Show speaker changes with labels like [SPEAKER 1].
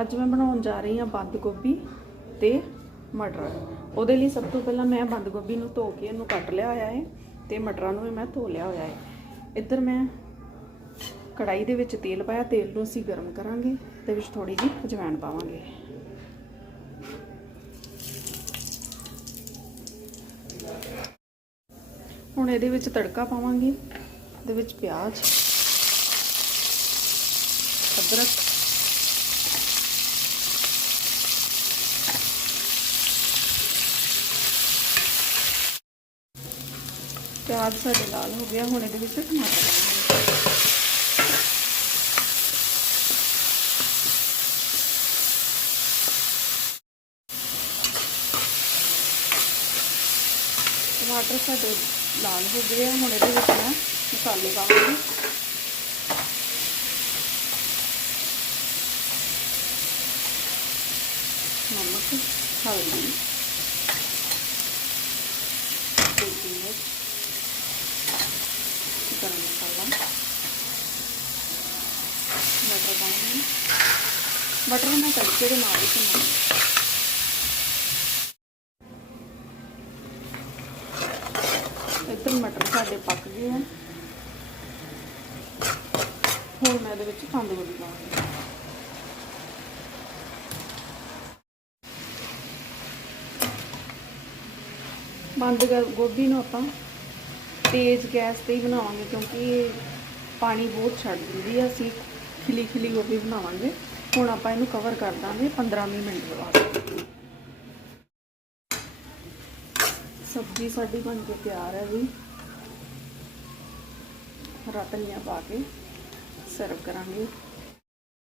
[SPEAKER 1] ਅੱਜ ਮੈਂ ਬਣਾਉਣ ਜਾ ਰਹੀ ਹਾਂ ਬੰਦ ਗੋਭੀ ਤੇ ਮਟਰ। ਉਹਦੇ ਲਈ ਸਭ ਤੋਂ ਪਹਿਲਾਂ ਮੈਂ ਬੰਦ ਗੋਭੀ ਨੂੰ ਧੋ ਕੇ ਇਹਨੂੰ ਕੱਟ ਲਿਆ ਹੋਇਆ ਹੈ ਤੇ ਮਟਰਾਂ ਨੂੰ ਵੀ ਮੈਂ ਧੋ ਲਿਆ ਹੋਇਆ ਹੈ ਇੱਧਰ ਮੈਂ ਕੜਾਈ ਦੇ ਵਿੱਚ ਤੇਲ ਪਾਇਆ, ਤੇਲ ਨੂੰ ਅਸੀਂ ਗਰਮ ਕਰਾਂਗੇ ਤੇ ਵਿੱਚ ਥੋੜੀ ਜਿਹੀ ਅਜਵਾਇਣ ਪਾਵਾਂਗੇ। ਹੁਣ ਇਹਦੇ ਵਿੱਚ ਤੜਕਾ ਪਾਵਾਂਗੇ, ਇਹਦੇ ਵਿੱਚ ਪਿਆਜ਼, ਅਦਰਕ ਪਿਆਜ਼ ਸਾਡੇ ਲਾਲ ਹੋ ਗਿਆ, ਹੁਣ ਇਹਦੇ ਵਿੱਚ ਟਮਾਟਰ ਟਮਾਟਰ ਸਾਡੇ ਲਾਲ ਹੋ ਗਏ ਆ, ਹੁਣ ਇਹਦੇ ਵਿੱਚ ਮੈਂ ਮਸਾਲੇ ਪਾਵਾਂਗੀ। ਨਮਕ, ਹਲਦੀ ਦੇਗੀ ਮਿਰਚ ਗਰਮ ਮਸਾਲਾ ਮਟਰ ਪਾਵਾਂਗੀ ਮਟਰ ਤੜਕੇ ਦੇ ਨਾਲ ਹੀ ਭੁੰਨਾਂਗੀ ਇੱਧਰ ਮਟਰ ਸਾਡੇ ਪੱਕ ਗਏ ਆ। ਹੁਣ ਮੈਂ ਇਹਦੇ ਵਿੱਚ ਬੰਦ ਗੋਭੀ ਪਾਵਾਂਗੀ ਬੰਦ ਗੋਭੀ ਨੂੰ ਆਪਾਂ ਤੇਜ਼ ਗੈਸ ਤੇ ਹੀ ਬਣਾਵਾਂਗੇ ਕਿਉਂਕਿ ਪਾਣੀ ਬਹੁਤ ਛੱਡ ਦਿੰਦੀ ਆ, ਅਸੀਂ ਖਿਲੀ ਖਿਲੀ ਗੋਭੀ ਬਣਾਵਾਂਗੇ। ਹੁਣ ਆਪਾਂ ਇਹਨੂੰ ਕਵਰ ਕਰ ਦਾਂਗੇ 15 ਵੀਹ ਮਿੰਟ ਬਾਅਦ। ਸਬਜ਼ੀ ਸਾਡੀ ਬਣ ਕੇ ਤਿਆਰ ਹੈ ਜੀ ਹਰਾ ਧਨੀਆ ਪਾ ਕੇ ਸਰਵ ਕਰਾਂਗੇ।